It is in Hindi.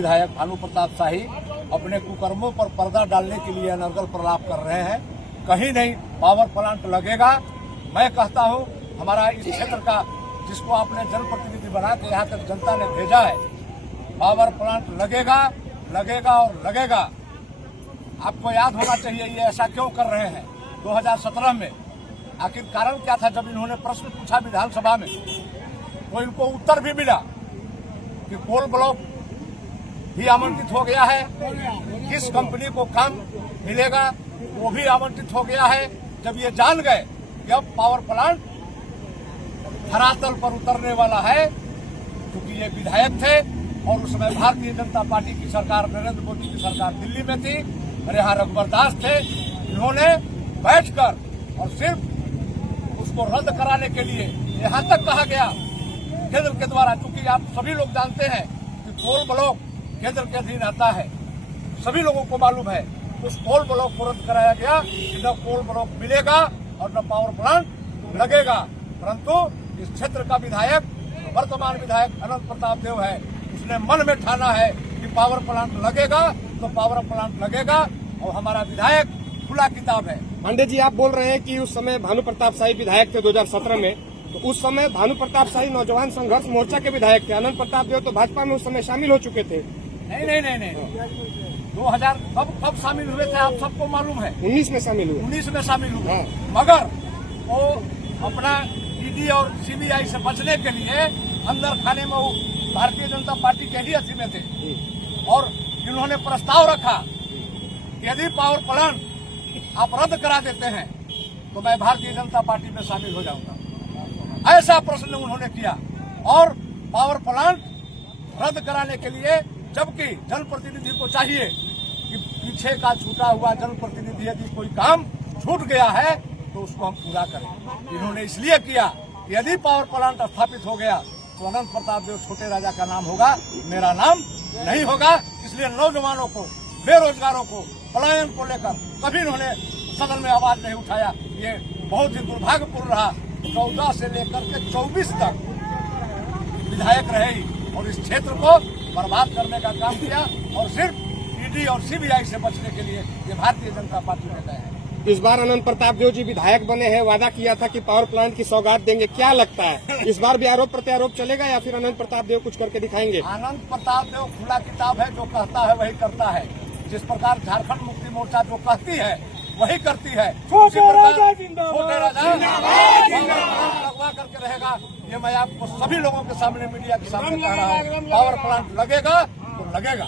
विधायक भानु प्रताप शाही अपने कुकर्मों पर पर्दा डालने के लिए अनर्गल प्रलाप कर रहे हैं। कहीं नहीं पावर प्लांट लगेगा। मैं कहता हूं हमारा इस क्षेत्र का, जिसको आपने जनप्रतिनिधि बना के यहाँ तक जनता ने भेजा है, पावर प्लांट लगेगा, लगेगा और लगेगा। आपको याद होना चाहिए ये ऐसा क्यों कर रहे हैं। 2017 में आखिर कारण क्या था? जब इन्होंने प्रश्न पूछा विधानसभा में तो इनको उत्तर भी मिला कि कोल ब्लॉक भी आवंटित हो गया है, किस कंपनी को काम मिलेगा वो भी आवंटित हो गया है। जब ये जान गए कि अब पावर प्लांट धरातल पर उतरने वाला है, क्योंकि ये विधायक थे और उस समय भारतीय जनता पार्टी की सरकार, नरेंद्र मोदी की सरकार दिल्ली में थी और यहाँ रघुवर दास थे, इन्होंने बैठकर और सिर्फ उसको रद्द कराने के लिए यहाँ तक कहा गया केंद्र के द्वारा, क्योंकि आप सभी लोग जानते हैं कि कोल ब्लॉक केंद्र के अधीन आता है, सभी लोगों को मालूम है। उस कोल ब्लॉक को रद्द कराया गया कि न कोल ब्लॉक मिलेगा और न पावर प्लांट लगेगा। परंतु इस क्षेत्र का विधायक, वर्तमान विधायक अनंत प्रताप देव है, उसने मन में ठाना है कि पावर प्लांट लगेगा तो पावर प्लांट लगेगा और हमारा विधायक खुला किताब है। पांडे जी, आप बोल रहे हैं कि उस समय भानु प्रताप शाही विधायक थे 2017 में, तो उस समय भानु प्रताप शाही नौजवान संघर्ष मोर्चा के विधायक थे, अनंत प्रताप देव तो भाजपा में उस समय शामिल हो चुके थे। नहीं 2000 कब शामिल हुए थे आप सबको मालूम है। 19 में शामिल हुए। 19 में शामिल हुए, मगर वो अपना ईडी और सीबीआई से बचने के लिए अंदर खाने में वो भारतीय जनता पार्टी के ही अथी में थे और इन्होंने प्रस्ताव रखा कि यदि पावर प्लांट आप रद्द करा देते हैं तो मैं भारतीय जनता पार्टी में शामिल हो जाऊंगा। ऐसा प्रश्न उन्होंने किया और पावर प्लांट रद्द कराने के लिए, जबकि जनप्रतिनिधि को चाहिए कि पीछे का छूटा हुआ जनप्रतिनिधि यदि कोई काम छूट गया है तो उसको हम पूरा करें। इन्होंने इसलिए किया कि यदि पावर प्लांट स्थापित हो गया तो अनंत प्रताप देव छोटे राजा का नाम होगा, मेरा नाम नहीं होगा। इसलिए नौजवानों को, बेरोजगारों को, पलायन को लेकर कभी इन्होंने सदन में आवाज नहीं उठाया। ये बहुत ही दुर्भाग्यपूर्ण रहा। 14 से लेकर के 24 तक विधायक रहे और इस क्षेत्र को बर्बाद करने का काम किया और सिर्फ ईडी और सीबीआई से बचने के लिए ये भारतीय जनता पार्टी में गए हैं। इस बार अनंत प्रताप देव जी विधायक बने हैं, वादा किया था कि पावर प्लांट की सौगात देंगे, क्या लगता है इस बार भी आरोप प्रत्यारोप चलेगा या फिर अनंत प्रताप देव कुछ करके दिखाएंगे? अनंत प्रताप देव खुला किताब है, जो कहता है वही करता है। जिस प्रकार झारखंड मुक्ति मोर्चा जो कहती है वही करती है, छोटे राजा लगवा करके रहेगा। ये मैं आपको सभी लोगों के सामने, मीडिया के सामने कह रहा हूँ, पावर प्लांट लगेगा तो लगेगा।